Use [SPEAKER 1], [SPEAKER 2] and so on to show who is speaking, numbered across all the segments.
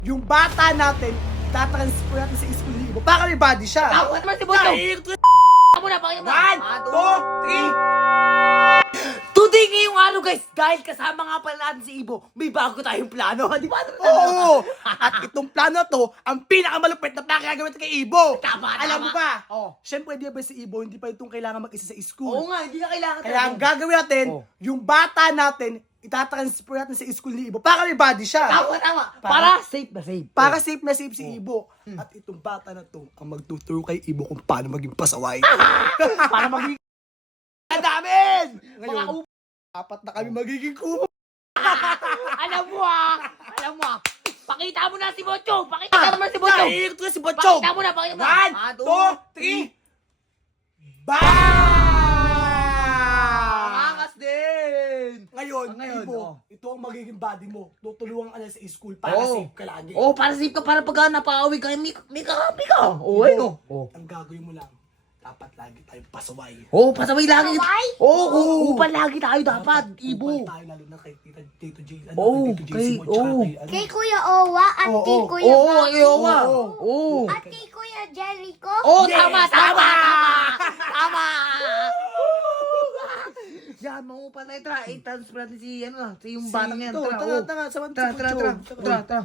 [SPEAKER 1] Yung bata natin, tatransfer natin sa school ni Ibo. Baka may body siya.
[SPEAKER 2] Ako naman si Boto. Ako na, pakita mo.
[SPEAKER 1] 1, 2, 3.
[SPEAKER 2] Today ngayong araw guys, dahil kasama nga pala natin si Ibo, may bago tayong plano. Di ba?
[SPEAKER 1] Oo! At itong plano to, ang pinakamalupit na gagawin kay Ibo.
[SPEAKER 2] Tama,
[SPEAKER 1] Alam mo
[SPEAKER 2] tama.
[SPEAKER 1] ba?
[SPEAKER 2] Oh.
[SPEAKER 1] Siyempre, di ba si Ibo, hindi pa itong kailangan mag-isa sa school.
[SPEAKER 2] Oo nga, hindi na kailangan
[SPEAKER 1] Kaya ang gagawin natin,
[SPEAKER 2] Oh.
[SPEAKER 1] yung bata natin, itatransfer natin sa school ni Ibo. Baka may body siya.
[SPEAKER 2] Tama. Para safe na safe.
[SPEAKER 1] Para safe na safe si Ibo. At itong bata na to, ang magtuturo kay Ibo kung paano maging pasaway.
[SPEAKER 2] Para maging...
[SPEAKER 1] Ang damin! Ngayon,
[SPEAKER 2] Mga
[SPEAKER 1] apat na kami magiging kubo.
[SPEAKER 2] Alam mo Pakita mo na si Bocho. Pakita mo na si Bocho.
[SPEAKER 1] Ito si Botchog.
[SPEAKER 2] Pakita mo na, pakita mo.
[SPEAKER 1] 1, 2, 3. Bang!
[SPEAKER 2] Angas din.
[SPEAKER 1] Ngayon,
[SPEAKER 2] Ngayon,
[SPEAKER 1] Ibo, ito ang magiging body mo. Tutulungan ka na sa school para safe ka lagi.
[SPEAKER 2] Oh, para safe ka, para pag napauwi ka, may kakapi ka. Oh, ayun oh.
[SPEAKER 1] Ang gagawin mo lang, dapat lagi tayong pasaway.
[SPEAKER 2] Oh, pasaway lagi.
[SPEAKER 3] Pasaway?
[SPEAKER 2] Oo, palagi tayo dapat, Ibo.
[SPEAKER 1] Kupal tayo lalo na kay Tito J.
[SPEAKER 2] Oh,
[SPEAKER 1] kay Tito
[SPEAKER 2] kay-
[SPEAKER 1] JC mo, tsaka
[SPEAKER 2] oh.
[SPEAKER 1] kay ano.
[SPEAKER 3] Kay Kuya Owa at kay
[SPEAKER 1] Oo,
[SPEAKER 3] Kuya
[SPEAKER 2] Oo,
[SPEAKER 3] Gab.
[SPEAKER 2] ayaw nga.
[SPEAKER 1] Oo.
[SPEAKER 2] Oo.
[SPEAKER 3] At kay Kuya Jericho.
[SPEAKER 2] Oh,
[SPEAKER 1] Yes,
[SPEAKER 2] tama. Tama. Yan, mo pala i-transfer natin si, yung batang yan.
[SPEAKER 1] Ito,
[SPEAKER 2] Tara,
[SPEAKER 1] tara, saman
[SPEAKER 2] Tara.
[SPEAKER 1] Tara.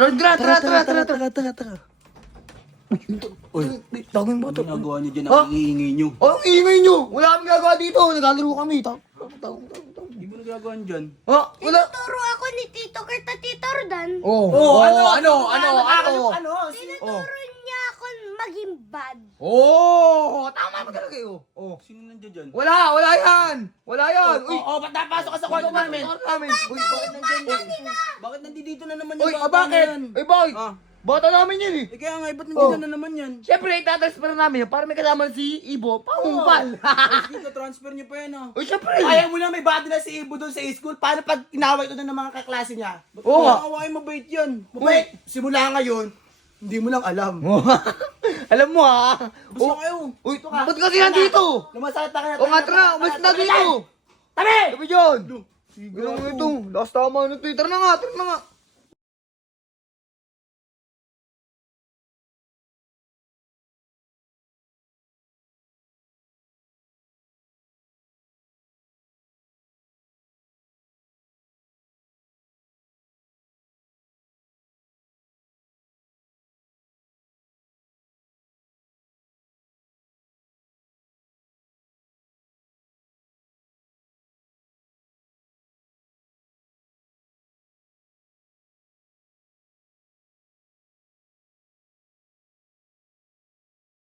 [SPEAKER 2] Tara. Uy, tawagin mo to.
[SPEAKER 4] Ginagawa niyo dyan,
[SPEAKER 2] Ha?
[SPEAKER 4] ang iingay niyo.
[SPEAKER 2] Oh, ingay nyo! Wala kami gagawa dito. Naglalaro kami.
[SPEAKER 4] Hindi mo nagagawa dyan.
[SPEAKER 2] Oh, wala.
[SPEAKER 3] Tinuturo ako ni Tito Kurt at Tito Rodan.
[SPEAKER 2] Oh, ano?
[SPEAKER 3] Tinuturo niya ako maging bad.
[SPEAKER 2] Oh, tama mo talaga yun. Oh.
[SPEAKER 4] Sino nandiyan dyan?
[SPEAKER 2] Wala yan. Uy,
[SPEAKER 1] ba't napasok ka sa kwarto namin?
[SPEAKER 2] Uy, bakit nandiyan?
[SPEAKER 4] Bakit nandito na naman
[SPEAKER 2] Uy,
[SPEAKER 4] yung bata
[SPEAKER 2] bakit?
[SPEAKER 4] na yan?
[SPEAKER 2] Uy, bakit?
[SPEAKER 4] Ah.
[SPEAKER 2] Bata namin yan eh.
[SPEAKER 4] Kaya nga, ba't nandito
[SPEAKER 2] Oh.
[SPEAKER 4] na naman yan?
[SPEAKER 2] Siyempre, itatransfer namin yan para may kasama si Ibo. Pangumpal.
[SPEAKER 4] Dito, transfer niyo pa yan ah.
[SPEAKER 2] Uy, siyempre.
[SPEAKER 1] Kaya mo na may body na si Ibo doon sa school. Paano pag inaway ito ng mga kaklase niya?
[SPEAKER 2] Oo nga.
[SPEAKER 4] Awain mabait yan.
[SPEAKER 1] Mabait, simula ngayon, hindi mo lang alam.
[SPEAKER 2] Alam mo ha.
[SPEAKER 4] Basta kayo.
[SPEAKER 2] Uy, ba't kasi nandito?
[SPEAKER 1] Lumasalita ka na.
[SPEAKER 2] O nga, tara. Umalis na dito.
[SPEAKER 1] Tabi!
[SPEAKER 2] Sabi dyan. Sige lang ito. Last tama na ito. Tara na nga.